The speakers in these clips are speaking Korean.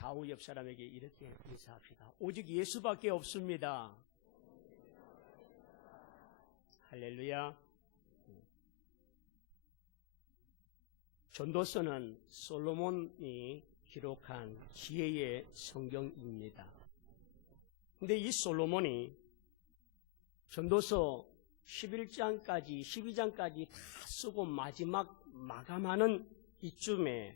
좌우 옆 사람에게 이렇게 인사합시다. 오직 예수밖에 없습니다. 할렐루야. 전도서는 솔로몬이 기록한 지혜의 성경입니다. 근데 이 솔로몬이 전도서 11장까지 12장까지 다 쓰고 마지막 마감하는 이쯤에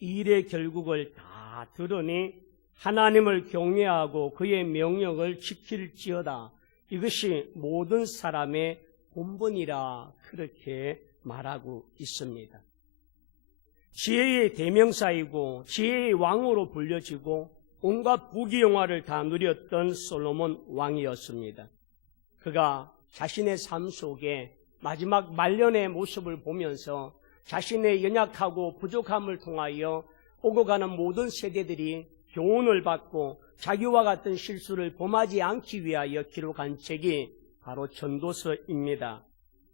일의 결국을 다 들으니 하나님을 경외하고 그의 명령을 지킬지어다. 이것이 모든 사람의 본분이라 그렇게 말하고 있습니다. 지혜의 대명사이고 지혜의 왕으로 불려지고 온갖 부귀영화를 다 누렸던 솔로몬 왕이었습니다. 그가 자신의 삶 속에 마지막 말년의 모습을 보면서 자신의 연약하고 부족함을 통하여 오고 가는 모든 세대들이 교훈을 받고 자기와 같은 실수를 범하지 않기 위하여 기록한 책이 바로 전도서입니다.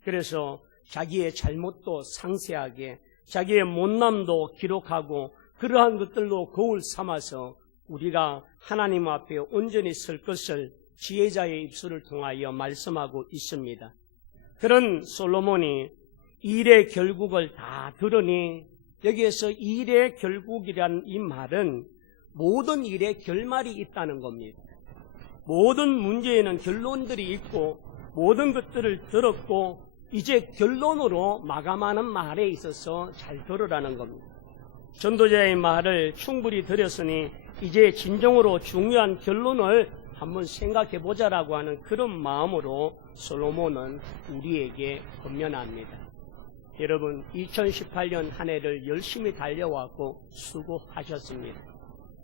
그래서 자기의 잘못도 상세하게 자기의 못남도 기록하고 그러한 것들로 거울 삼아서 우리가 하나님 앞에 온전히 설 것을 지혜자의 입술을 통하여 말씀하고 있습니다. 그런 솔로몬이 일의 결국을 다 들으니 여기에서 일의 결국이라는 이 말은 모든 일에 결말이 있다는 겁니다. 모든 문제에는 결론들이 있고 모든 것들을 들었고 이제 결론으로 마감하는 말에 있어서 잘 들으라는 겁니다. 전도자의 말을 충분히 들었으니 이제 진정으로 중요한 결론을 한번 생각해 보자라고 하는 그런 마음으로 솔로몬은 우리에게 권면합니다. 여러분 2018년 한 해를 열심히 달려왔고 수고하셨습니다.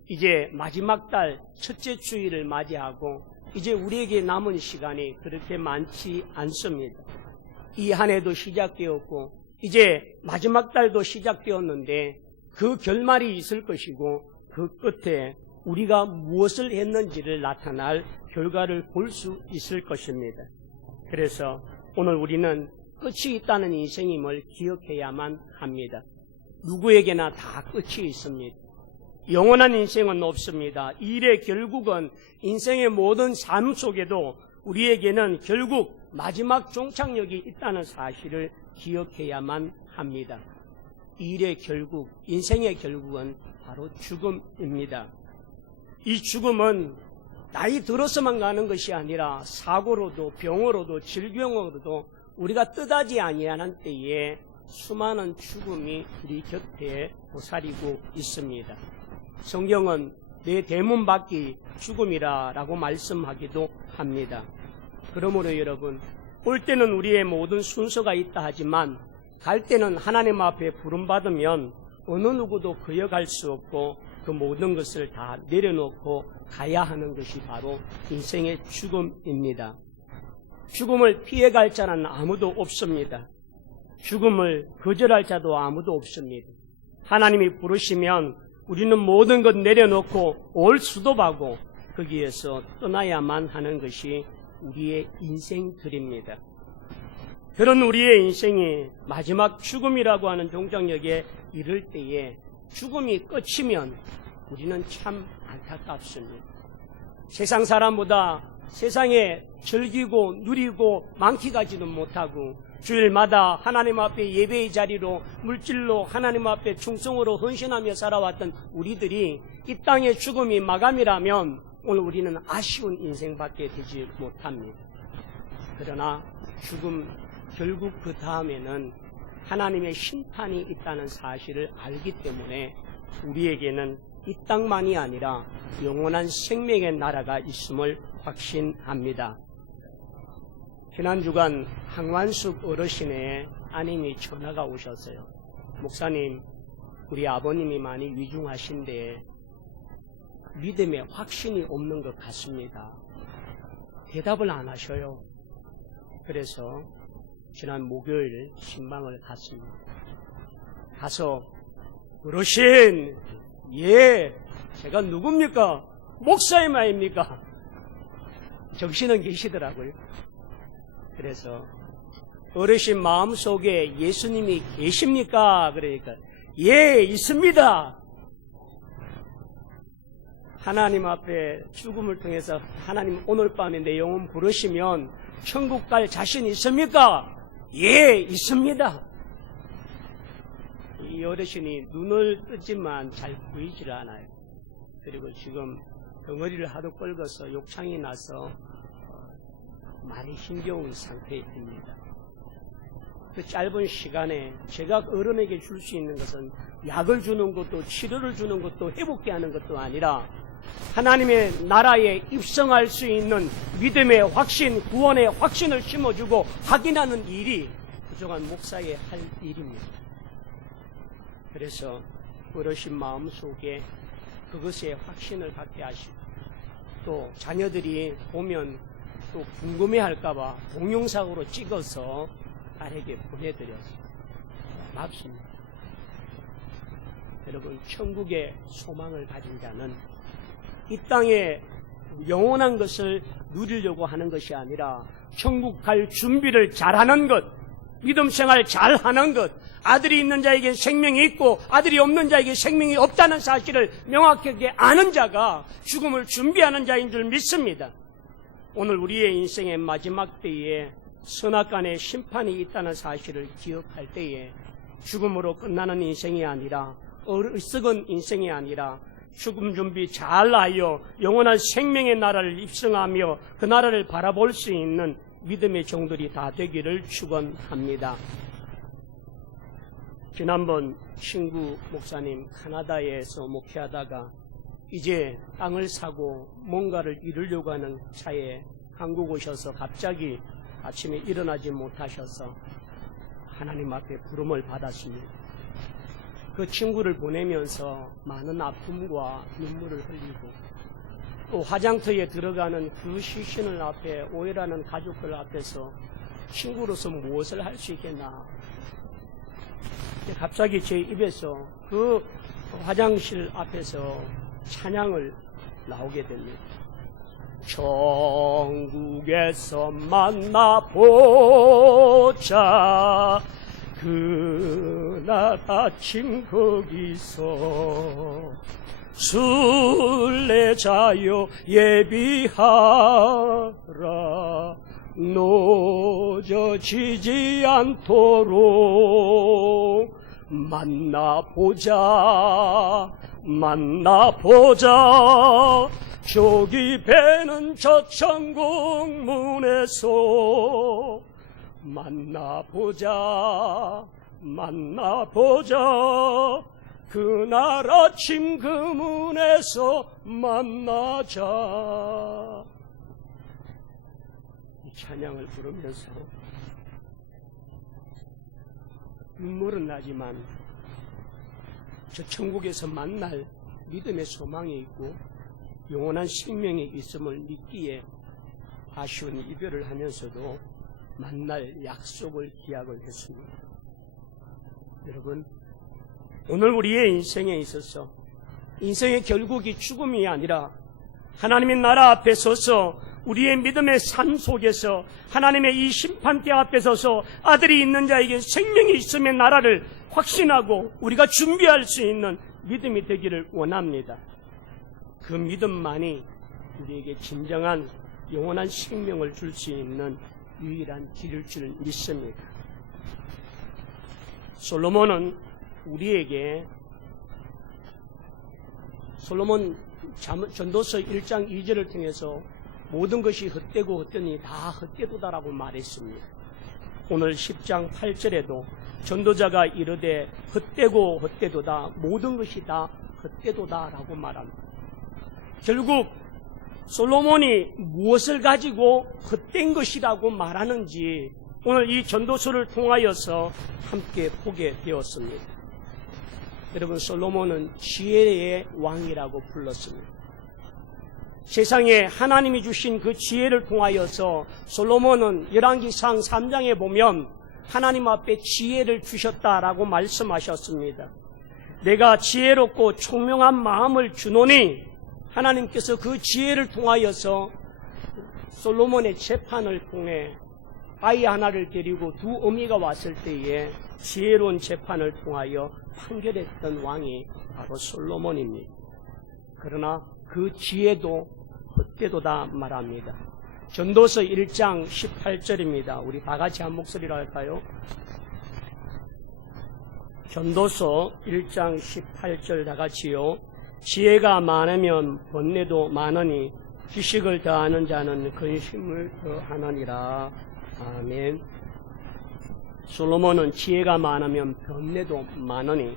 이제 마지막 달 첫째 주일을 맞이하고 이제 우리에게 남은 시간이 그렇게 많지 않습니다. 이 한 해도 시작되었고 이제 마지막 달도 시작되었는데 그 결말이 있을 것이고 그 끝에 우리가 무엇을 했는지를 나타날 결과를 볼 수 있을 것입니다. 그래서 오늘 우리는 끝이 있다는 인생임을 기억해야만 합니다. 누구에게나 다 끝이 있습니다. 영원한 인생은 없습니다. 일의 결국은 인생의 모든 삶 속에도 우리에게는 결국 마지막 종착역이 있다는 사실을 기억해야만 합니다. 일의 결국, 인생의 결국은 바로 죽음입니다. 이 죽음은 나이 들어서만 가는 것이 아니라 사고로도 병으로도 질병으로도 우리가 뜻하지 아니하는 때에 수많은 죽음이 우리 곁에 도사리고 있습니다. 성경은 내 대문 밖이 죽음이라고 말씀하기도 합니다. 그러므로 여러분, 올 때는 우리의 모든 순서가 있다 하지만 갈 때는 하나님 앞에 부름받으면 어느 누구도 그여갈 수 없고 그 모든 것을 다 내려놓고 가야 하는 것이 바로 인생의 죽음입니다. 죽음을 피해갈 자는 아무도 없습니다. 죽음을 거절할 자도 아무도 없습니다. 하나님이 부르시면 우리는 모든 것 내려놓고 올 수도하고 거기에서 떠나야만 하는 것이 우리의 인생들입니다. 그런 우리의 인생이 마지막 죽음이라고 하는 종착역에 이를 때에 죽음이 끝이면 우리는 참 안타깝습니다. 세상 사람보다 세상에 즐기고 누리고 많기까지도 못하고 주일마다 하나님 앞에 예배의 자리로 물질로 하나님 앞에 충성으로 헌신하며 살아왔던 우리들이 이 땅의 죽음이 마감이라면 오늘 우리는 아쉬운 인생밖에 되지 못합니다. 그러나 죽음 결국 그 다음에는 하나님의 심판이 있다는 사실을 알기 때문에 우리에게는 이 땅만이 아니라 영원한 생명의 나라가 있음을 확신합니다. 지난 주간 황완숙 어르신의 아님이 전화가 오셨어요. 목사님, 우리 아버님이 많이 위중하신데 믿음에 확신이 없는 것 같습니다. 대답을 안 하셔요. 그래서 지난 목요일 신방을 갔습니다. 가서 어르신, 예, 제가 누굽니까? 목사님 아닙니까? 정신은 계시더라고요. 그래서 어르신 마음속에 예수님이 계십니까? 그러니까 예, 있습니다. 하나님 앞에 죽음을 통해서 하나님 오늘 밤에 내 영혼 부르시면 천국 갈 자신 있습니까? 예, 있습니다. 이 어르신이 눈을 뜨지만 잘 보이질 않아요. 그리고 지금 덩어리를 하도 긁어서 욕창이 나서 많이 힘겨운 상태에 있습니다. 그 짧은 시간에 제가 어른에게 줄 수 있는 것은 약을 주는 것도 치료를 주는 것도 회복케 하는 것도 아니라 하나님의 나라에 입성할 수 있는 믿음의 확신, 구원의 확신을 심어주고 확인하는 일이 부족한 목사의 할 일입니다. 그래서 어르신 마음속에 그것에 확신을 갖게 하시고 또 자녀들이 보면 또 궁금해할까봐 동영상으로 찍어서 딸에게 보내드렸어요. 고맙습니다. 여러분, 천국의 소망을 가진 자는 이 땅에 영원한 것을 누리려고 하는 것이 아니라 천국 갈 준비를 잘하는 것, 믿음 생활 잘하는 것, 아들이 있는 자에게 생명이 있고 아들이 없는 자에게 생명이 없다는 사실을 명확하게 아는 자가 죽음을 준비하는 자인 줄 믿습니다. 오늘 우리의 인생의 마지막 때에 선악간의 심판이 있다는 사실을 기억할 때에 죽음으로 끝나는 인생이 아니라 어리석은 인생이 아니라 죽음 준비 잘하여 영원한 생명의 나라를 입성하며 그 나라를 바라볼 수 있는 믿음의 종들이 다 되기를 축원합니다. 지난번 친구 목사님 캐나다에서 목회하다가 이제 땅을 사고 뭔가를 이루려고 하는 차에 한국 오셔서 갑자기 아침에 일어나지 못하셔서 하나님 앞에 부름을 받았습니다. 그 친구를 보내면서 많은 아픔과 눈물을 흘리고 또 화장터에 들어가는 그 시신을 앞에 오해라는 가족들 앞에서 친구로서 무엇을 할 수 있겠나. 갑자기 제 입에서 그 화장실 앞에서 찬양을 나오게 됩니다. 천국에서 만나보자 그날 아침 거기서 순례자여 예비하라 노져지지 않도록 만나보자 저기 배는 저 천국 문에서 만나보자 그날 아침 그 문에서 만나자. 이 찬양을 부르면서 눈물은 나지만 저 천국에서 만날 믿음의 소망이 있고 영원한 생명이 있음을 믿기에 아쉬운 이별을 하면서도 만날 약속을 기약을 했습니다. 여러분, 오늘 우리의 인생에 있어서 인생의 결국이 죽음이 아니라 하나님의 나라 앞에 서서 우리의 믿음의 삶 속에서 하나님의 이 심판대 앞에 서서 아들이 있는 자에게 생명이 있음의 나라를 확신하고 우리가 준비할 수 있는 믿음이 되기를 원합니다. 그 믿음만이 우리에게 진정한 영원한 생명을 줄 수 있는 유일한 길일 줄 믿습니다. 솔로몬은 우리에게 솔로몬 전도서 1장 2절을 통해서 모든 것이 헛되고 헛되니 다 헛되도다라고 말했습니다. 오늘 10장 8절에도 전도자가 이르되 헛되고 헛되도다 모든 것이 다 헛되도다라고 말합니다. 결국 솔로몬이 무엇을 가지고 헛된 것이라고 말하는지 오늘 이 전도서를 통하여서 함께 보게 되었습니다. 여러분, 솔로몬은 지혜의 왕이라고 불렀습니다. 세상에 하나님이 주신 그 지혜를 통하여서 솔로몬은 열왕기상 3장에 보면 하나님 앞에 지혜를 주셨다라고 말씀하셨습니다. 내가 지혜롭고 총명한 마음을 주노니 하나님께서 그 지혜를 통하여서 솔로몬의 재판을 통해 아이 하나를 데리고 두 어미가 왔을 때에 지혜로운 재판을 통하여 판결했던 왕이 바로 솔로몬입니다. 그러나 그 지혜도 헛되도다 말합니다. 전도서 1장 18절입니다. 우리 다 같이 한 목소리로 할까요? 전도서 1장 18절 다 같이요. 지혜가 많으면 번뇌도 많으니 지식을 더하는 자는 근심을 더하느니라. 아멘. 솔로몬은 지혜가 많으면 번뇌도 많으니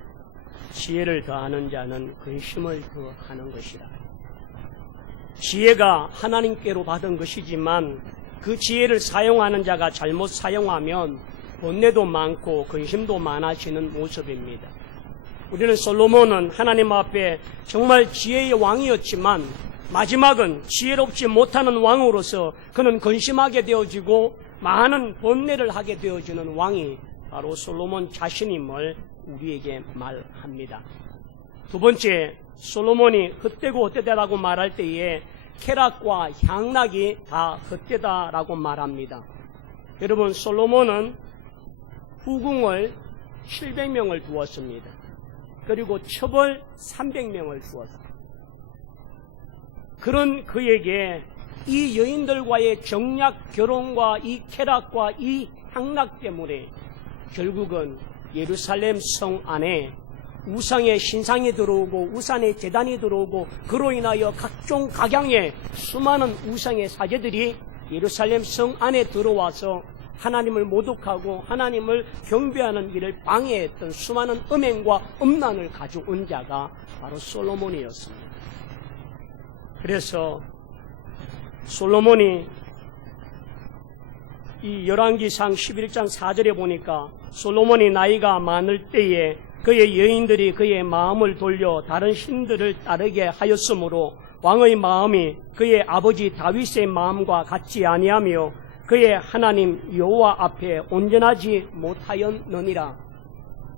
지혜를 더하는 자는 근심을 더하는 것이라. 지혜가 하나님께로 받은 것이지만 그 지혜를 사용하는 자가 잘못 사용하면 번뇌도 많고 근심도 많아지는 모습입니다. 우리는 솔로몬은 하나님 앞에 정말 지혜의 왕이었지만 마지막은 지혜롭지 못하는 왕으로서 그는 근심하게 되어지고 많은 번뇌를 하게 되어지는 왕이 바로 솔로몬 자신임을 우리에게 말합니다. 두 번째, 솔로몬이 헛되고 헛되다라고 말할 때에 쾌락과 향락이 다 헛되다라고 말합니다. 여러분, 솔로몬은 후궁을 700명을 두었습니다. 그리고 첩을 300명을 두었습니다. 그런 그에게 이 여인들과의 정략 결혼과 이 쾌락과 이 향락 때문에 결국은 예루살렘 성 안에 우상의 신상이 들어오고 우상의 제단이 들어오고 그로 인하여 각종 각양의 수많은 우상의 사제들이 예루살렘 성 안에 들어와서 하나님을 모독하고 하나님을 경배하는 일을 방해했던 수많은 음행과 음란을 가져온 자가 바로 솔로몬이었습니다. 그래서 솔로몬이 이 열왕기상 11장 4절에 보니까 솔로몬이 나이가 많을 때에 그의 여인들이 그의 마음을 돌려 다른 신들을 따르게 하였으므로 왕의 마음이 그의 아버지 다윗의 마음과 같지 아니하며 그의 하나님 여호와 앞에 온전하지 못하였느니라.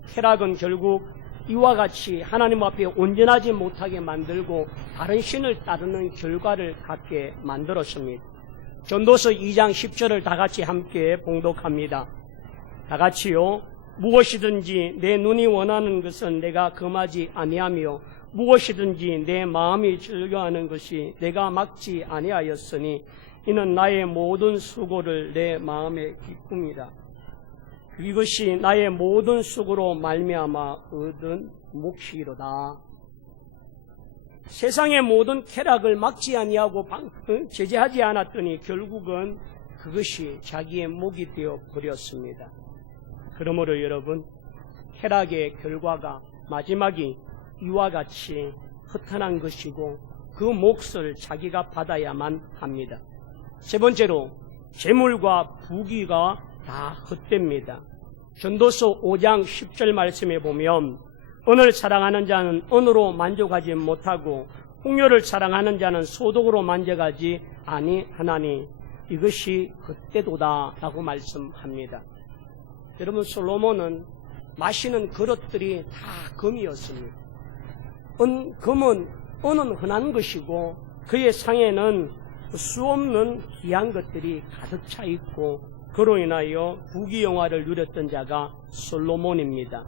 쾌락은 결국 이와 같이 하나님 앞에 온전하지 못하게 만들고 다른 신을 따르는 결과를 갖게 만들었습니다. 전도서 2장 10절을 다 같이 함께 봉독합니다. 다 같이요. 무엇이든지 내 눈이 원하는 것은 내가 금하지 아니하며 무엇이든지 내 마음이 즐거워하는 것이 내가 막지 아니하였으니 이는 나의 모든 수고를 내 마음의 기쁨이라. 이것이 나의 모든 수고로 말미암아 얻은 몫이로다. 세상의 모든 쾌락을 막지 아니하고 제재하지 않았더니 결국은 그것이 자기의 몫이 되어 버렸습니다. 그러므로 여러분, 쾌락의 결과가 마지막이 이와 같이 허탄한 것이고 그 몫을 자기가 받아야만 합니다. 세 번째로 재물과 부귀가 다 헛됩니다. 전도서 5장 10절 말씀에 보면 은을 사랑하는 자는 은으로 만족하지 못하고 풍요를 사랑하는 자는 소득으로 만족하지 아니하나니 이것이 헛되도다 라고 말씀합니다. 여러분, 솔로몬은 마시는 그릇들이 다 금이었습니다. 금은 흔한 것이고 그의 상에는 수 없는 귀한 것들이 가득 차 있고 그로 인하여 부귀영화를 누렸던 자가 솔로몬입니다.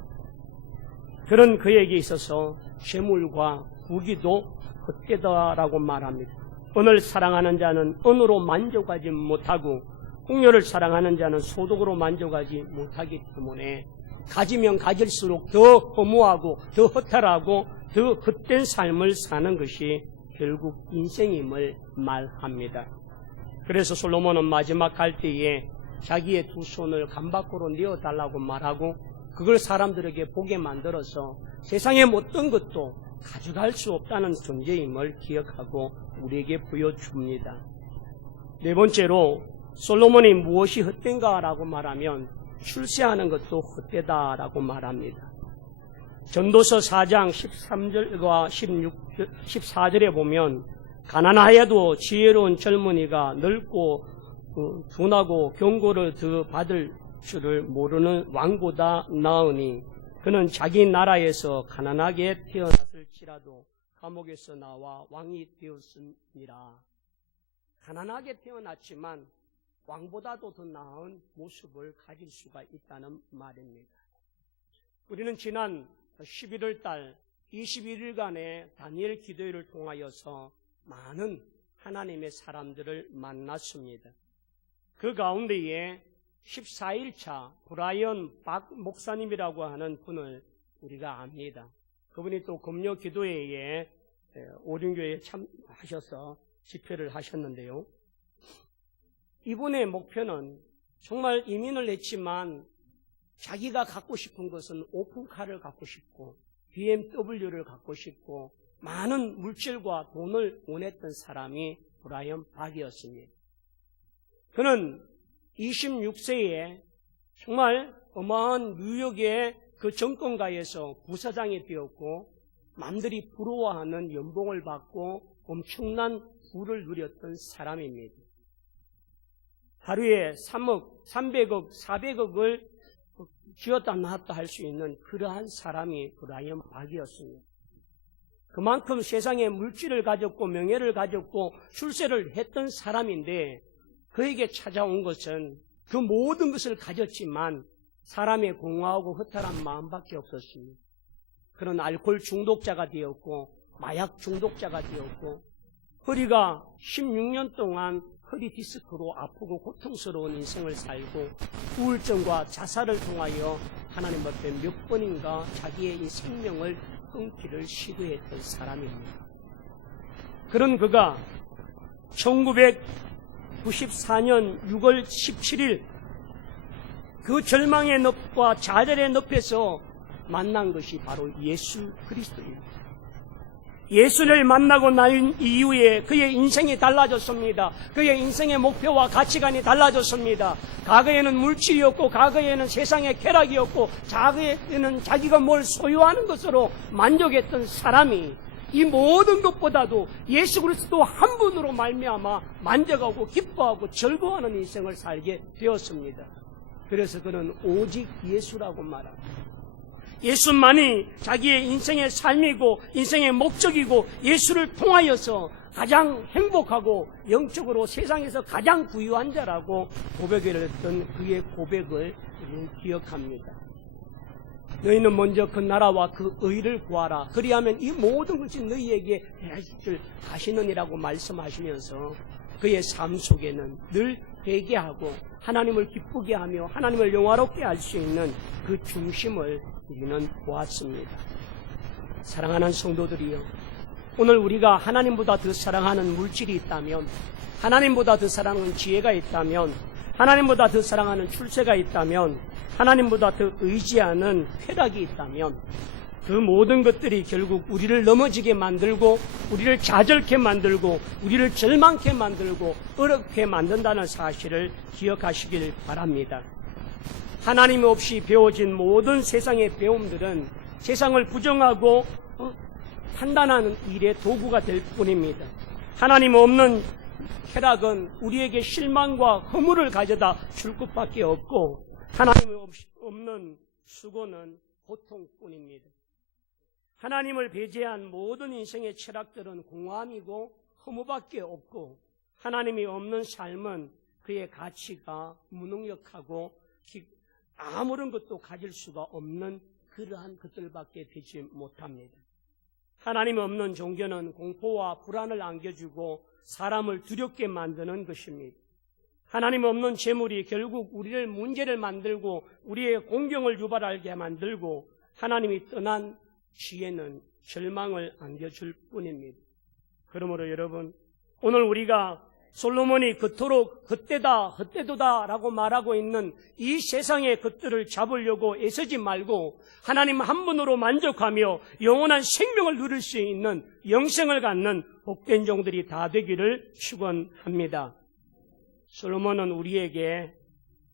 그런 그에게 있어서 재물과 부귀도 헛되다라고 말합니다. 은을 사랑하는 자는 은으로 만족하지 못하고 풍요를 사랑하는 자는 소득으로 만족하지 못하기 때문에 가지면 가질수록 더 허무하고 더 허탈하고 더 헛된 삶을 사는 것이 결국 인생임을 말합니다. 그래서 솔로몬은 마지막 갈 때에 자기의 두 손을 강밖으로 내어달라고 말하고 그걸 사람들에게 보게 만들어서 세상의 어떤 것도 가져갈 수 없다는 존재임을 기억하고 우리에게 보여줍니다. 네 번째로 솔로몬이 무엇이 헛된가라고 말하면 출세하는 것도 헛되다라고 말합니다. 전도서 4장 13절과 14절에 보면 가난하여도 지혜로운 젊은이가 늙고 둔하고 경고를 더 받을 줄을 모르는 왕보다 나으니 그는 자기 나라에서 가난하게 태어났을지라도 감옥에서 나와 왕이 되었습니다. 가난하게 태어났지만 왕보다도 더 나은 모습을 가질 수가 있다는 말입니다. 우리는 지난 11월 달 21일간의 다니엘 기도회를 통하여서 많은 하나님의 사람들을 만났습니다. 그 가운데에 14일차 브라이언 박 목사님이라고 하는 분을 우리가 압니다. 그분이 또 금요 기도회에 오륜교회에 참하셔서 집회를 하셨는데요. 이분의 목표는 정말 이민을 했지만 자기가 갖고 싶은 것은 오픈카를 갖고 싶고 BMW를 갖고 싶고 많은 물질과 돈을 원했던 사람이 브라이언 박이었습니다. 그는 26세에 정말 어마어마한 뉴욕의 그 정권가에서 부사장이 되었고 남들이 부러워하는 연봉을 받고 엄청난 부를 누렸던 사람입니다. 하루에 3억, 300억, 400억을 쥐었다 놨다 할 수 있는 그러한 사람이 브라이언 박이었습니다. 그만큼 세상에 물질을 가졌고 명예를 가졌고 출세를 했던 사람인데 그에게 찾아온 것은 그 모든 것을 가졌지만 사람의 공허하고 허탈한 마음밖에 없었습니다. 그런 알코올 중독자가 되었고 마약 중독자가 되었고 허리가 16년 동안 허리 디스크로 아프고 고통스러운 인생을 살고 우울증과 자살을 통하여 하나님 앞에 몇 번인가 자기의 이 생명을 끊기를 시도했던 사람입니다. 그런 그가 1994년 6월 17일 그 절망의 늪과 좌절의 늪에서 만난 것이 바로 예수 그리스도입니다. 예수를 만나고 난 이후에 그의 인생이 달라졌습니다. 그의 인생의 목표와 가치관이 달라졌습니다. 과거에는 물질이었고 과거에는 세상의 쾌락이었고 과거에는 자기가 뭘 소유하는 것으로 만족했던 사람이 이 모든 것보다도 예수 그리스도 한 분으로 말미암아 만족하고 기뻐하고 즐거워하는 인생을 살게 되었습니다. 그래서 그는 오직 예수라고 말합니다. 예수만이 자기의 인생의 삶이고 인생의 목적이고 예수를 통하여서 가장 행복하고 영적으로 세상에서 가장 부유한 자라고 고백을 했던 그의 고백을 우리는 기억합니다. 너희는 먼저 그 나라와 그 의를 구하라. 그리하면 이 모든 것이 너희에게 해줄 줄 아시느니라고 말씀하시면서 그의 삶 속에는 늘 회개하고 하나님을 기쁘게 하며 하나님을 영화롭게 할 수 있는 그 중심을 우리는 보았습니다. 사랑하는 성도들이여, 오늘 우리가 하나님보다 더 사랑하는 물질이 있다면, 하나님보다 더 사랑하는 지혜가 있다면, 하나님보다 더 사랑하는 출세가 있다면, 하나님보다 더 의지하는 쾌락이 있다면 그 모든 것들이 결국 우리를 넘어지게 만들고 우리를 좌절케 만들고 우리를 절망케 만들고 어렵게 만든다는 사실을 기억하시길 바랍니다. 하나님 없이 배워진 모든 세상의 배움들은 세상을 부정하고 판단하는 일의 도구가 될 뿐입니다. 하나님 없는 쾌락은 우리에게 실망과 허물을 가져다 줄 것밖에 없고 하나님 없는 수고는 고통뿐입니다. 하나님을 배제한 모든 인생의 철학들은 공허함이고 허무밖에 없고 하나님이 없는 삶은 그의 가치가 무능력하고 아무런 것도 가질 수가 없는 그러한 것들밖에 되지 못합니다. 하나님 없는 종교는 공포와 불안을 안겨주고 사람을 두렵게 만드는 것입니다. 하나님 없는 재물이 결국 우리를 문제를 만들고 우리의 공경을 유발하게 만들고 하나님이 떠난 지혜는 절망을 안겨줄 뿐입니다. 그러므로 여러분, 오늘 우리가 솔로몬이 그토록 헛되다 헛되도다 라고 말하고 있는 이 세상의 것들을 잡으려고 애쓰지 말고 하나님 한 분으로 만족하며 영원한 생명을 누릴 수 있는 영생을 갖는 복된 종들이 다 되기를 축원합니다. 솔로몬은 우리에게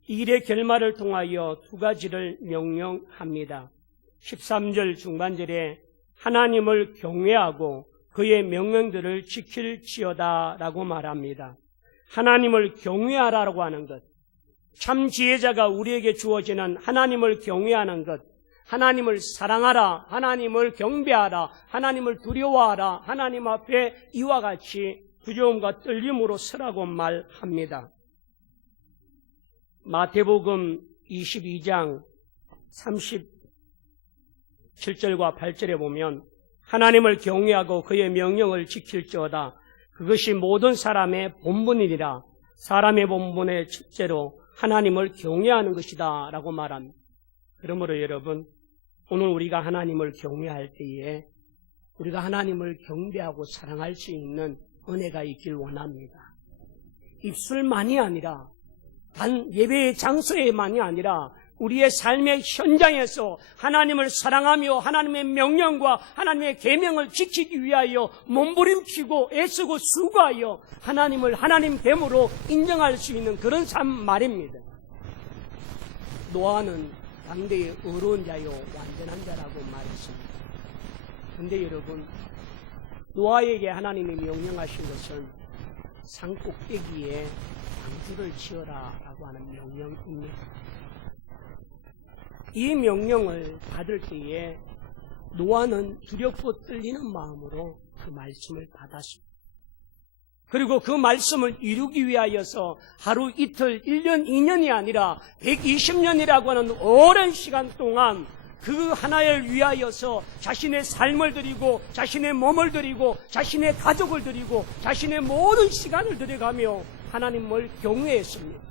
일의 결말을 통하여 두 가지를 명령합니다. 13절 중반절에 하나님을 경외하고 그의 명령들을 지킬지어다 라고 말합니다. 하나님을 경외하라고 하는 것, 참 지혜자가 우리에게 주어지는 하나님을 경외하는 것, 하나님을 사랑하라, 하나님을 경배하라, 하나님을 두려워하라, 하나님 앞에 이와 같이 두려움과 떨림으로 서라고 말합니다. 마태복음 22장 37절과 8절에 보면 하나님을 경외하고 그의 명령을 지킬지어다. 그것이 모든 사람의 본분이니라. 사람의 본분의 첫째로 하나님을 경외하는 것이다 라고 말합니다. 그러므로 여러분, 오늘 우리가 하나님을 경외할 때에 우리가 하나님을 경배하고 사랑할 수 있는 은혜가 있길 원합니다. 입술만이 아니라 단 예배의 장소에만이 아니라 우리의 삶의 현장에서 하나님을 사랑하며 하나님의 명령과 하나님의 계명을 지키기 위하여 몸부림치고 애쓰고 수고하여 하나님을 하나님 됨으로 인정할 수 있는 그런 삶 말입니다. 노아는 당대의 어려운 자요 완전한 자라고 말했습니다. 그런데 여러분, 노아에게 하나님이 명령하신 것은 산 꼭대기에 방주를 지어라 라고 하는 명령입니다. 이 명령을 받을 때에 노아는 두렵고 떨리는 마음으로 그 말씀을 받았습니다. 그리고 그 말씀을 이루기 위하여서 하루 이틀 1년 2년이 아니라 120년이라고 하는 오랜 시간 동안 그 하나를 위하여서 자신의 삶을 드리고 자신의 몸을 드리고 자신의 가족을 드리고 자신의 모든 시간을 들여가며 하나님을 경외했습니다.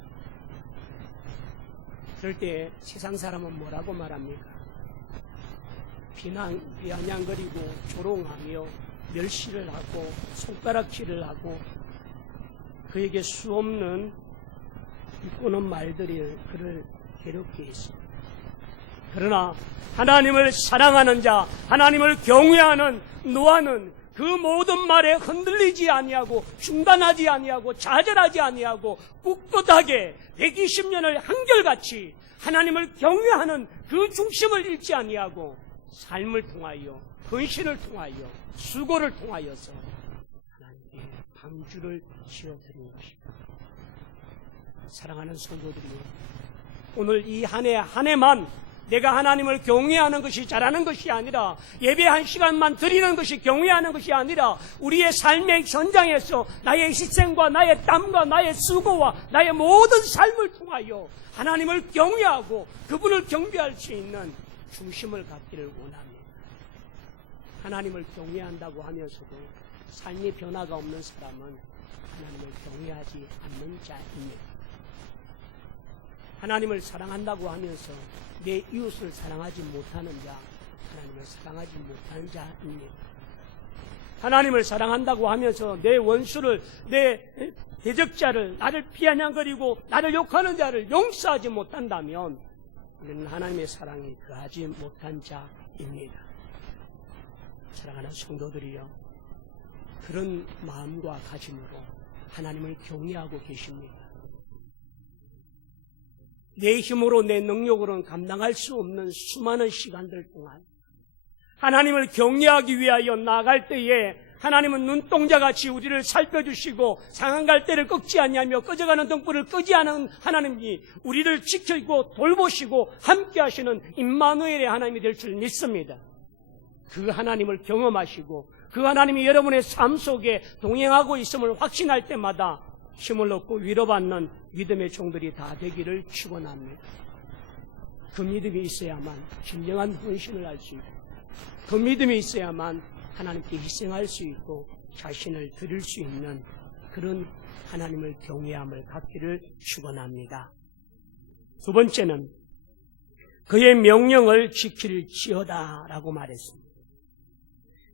그럴 때 세상 사람은 뭐라고 말합니까? 비아냥거리고 조롱하며 멸시를 하고 손가락질을 하고 그에게 수없는 비꼬는 말들이 그를 괴롭게 했습니다. 그러나 하나님을 사랑하는 자, 하나님을 경외하는 노아는 그 모든 말에 흔들리지 아니하고 중단하지 아니하고 좌절하지 아니하고 꿋꿋하게 120년을 한결같이 하나님을 경외하는 그 중심을 잃지 아니하고 삶을 통하여 헌신을 통하여 수고를 통하여서 하나님께 방주를 지어드린 것입니다. 사랑하는 성도들이요, 오늘 이 한 해만 내가 하나님을 경외하는 것이 잘하는 것이 아니라 예배 한 시간만 드리는 것이 경외하는 것이 아니라 우리의 삶의 현장에서 나의 희생과 나의 땀과 나의 수고와 나의 모든 삶을 통하여 하나님을 경외하고 그분을 경배할 수 있는 중심을 갖기를 원합니다. 하나님을 경외한다고 하면서도 삶의 변화가 없는 사람은 하나님을 경외하지 않는 자입니다. 하나님을 사랑한다고 하면서 내 이웃을 사랑하지 못하는 자, 하나님을 사랑하지 못하는 자입니다. 하나님을 사랑한다고 하면서 내 원수를, 내 대적자를, 나를 비아냥거리고 나를 욕하는 자를 용서하지 못한다면 우리는 하나님의 사랑에 거하지 못한 자입니다. 사랑하는 성도들이여, 그런 마음과 가짐으로 하나님을 경외하고 계십니다. 내 힘으로 내 능력으로는 감당할 수 없는 수많은 시간들 동안 하나님을 경외하기 위하여 나아갈 때에 하나님은 눈동자같이 우리를 살펴주시고 상한 갈대를 꺾지 아니하며 꺼져가는 등불을 끄지 않은 하나님이 우리를 지키고 돌보시고 함께 하시는 임마누엘의 하나님이 될 줄 믿습니다. 그 하나님을 경험하시고 그 하나님이 여러분의 삶 속에 동행하고 있음을 확신할 때마다 힘을 얻고 위로받는 믿음의 종들이 다 되기를 축원합니다. 그 믿음이 있어야만 진정한 헌신을 할 수 있고 그 믿음이 있어야만 하나님께 희생할 수 있고 자신을 드릴 수 있는 그런 하나님을 경외함을 갖기를 축원합니다. 두 번째는 그의 명령을 지킬지어다라고 말했습니다.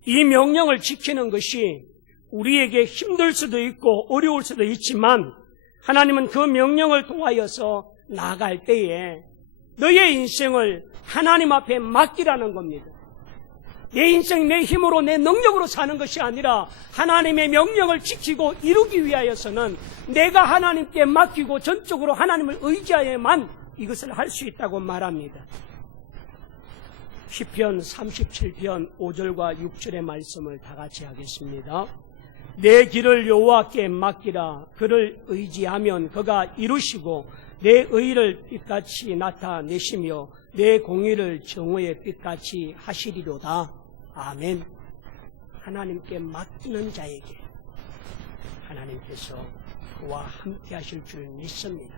이 명령을 지키는 것이 우리에게 힘들 수도 있고 어려울 수도 있지만 하나님은 그 명령을 통하여서 나아갈 때에 너의 인생을 하나님 앞에 맡기라는 겁니다. 내 인생 내 힘으로 내 능력으로 사는 것이 아니라 하나님의 명령을 지키고 이루기 위하여서는 내가 하나님께 맡기고 전적으로 하나님을 의지하여야만 이것을 할 수 있다고 말합니다. 시편 37편 5절과 6절의 말씀을 다 같이 하겠습니다. 내 길을 여호와께 맡기라. 그를 의지하면 그가 이루시고 내 의를 빛같이 나타내시며 내 공의를 정오의 빛같이 하시리로다. 아멘. 하나님께 맡기는 자에게 하나님께서 그와 함께 하실 줄 믿습니다.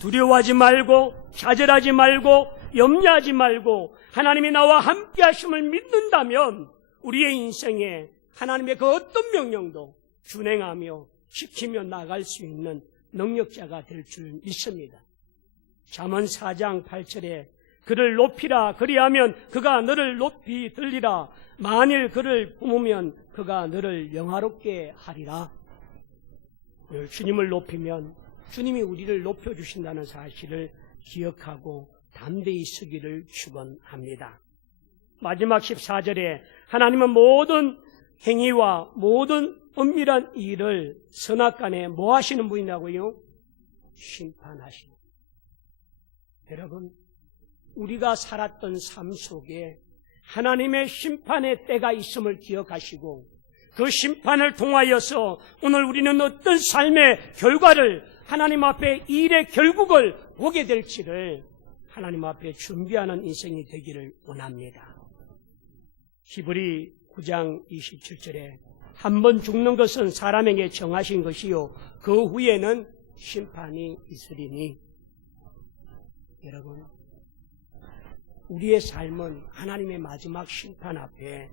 두려워하지 말고 좌절하지 말고 염려하지 말고 하나님이 나와 함께 하심을 믿는다면 우리의 인생에 하나님의 그 어떤 명령도 준행하며 지키며 나갈 수 있는 능력자가 될 줄 믿습니다. 잠언 4장 8절에 그를 높이라 그리하면 그가 너를 높이 들리라 만일 그를 품으면 그가 너를 영화롭게 하리라. 주님을 높이면 주님이 우리를 높여주신다는 사실을 기억하고 담대히 서기를 축원합니다. 마지막 14절에 하나님은 모든 행위와 모든 은밀한 일을 선악간에 뭐 하시는 분이라고요? 심판하시는. 여러분, 우리가 살았던 삶 속에 하나님의 심판의 때가 있음을 기억하시고 그 심판을 통하여서 오늘 우리는 어떤 삶의 결과를 하나님 앞에 일의 결국을 보게 될지를 하나님 앞에 준비하는 인생이 되기를 원합니다. 히브리 9장 27절에 한 번 죽는 것은 사람에게 정하신 것이요 그 후에는 심판이 있으리니. 여러분, 우리의 삶은 하나님의 마지막 심판 앞에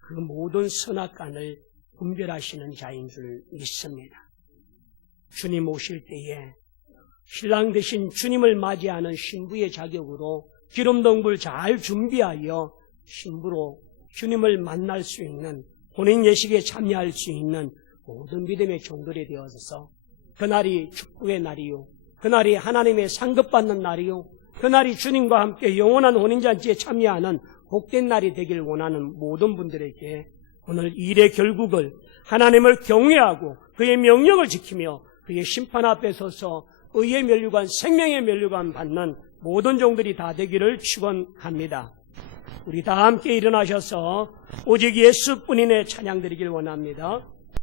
그 모든 선악간을 분별하시는 자인 줄 믿습니다. 주님 오실 때에 신랑 되신 주님을 맞이하는 신부의 자격으로 기름덩굴 잘 준비하여 신부로 주님을 만날 수 있는 혼인 예식에 참여할 수 있는 모든 믿음의 종들이 되어서 그날이 축복의 날이요 그날이 하나님의 상급받는 날이요 그날이 주님과 함께 영원한 혼인잔치에 참여하는 복된 날이 되길 원하는 모든 분들에게 오늘 일의 결국을 하나님을 경외하고 그의 명령을 지키며 그의 심판 앞에 서서 의의 면류관, 생명의 면류관 받는 모든 종들이 다 되기를 축원합니다. 우리 다 함께 일어나셔서 오직 예수뿐인의 찬양 드리길 원합니다.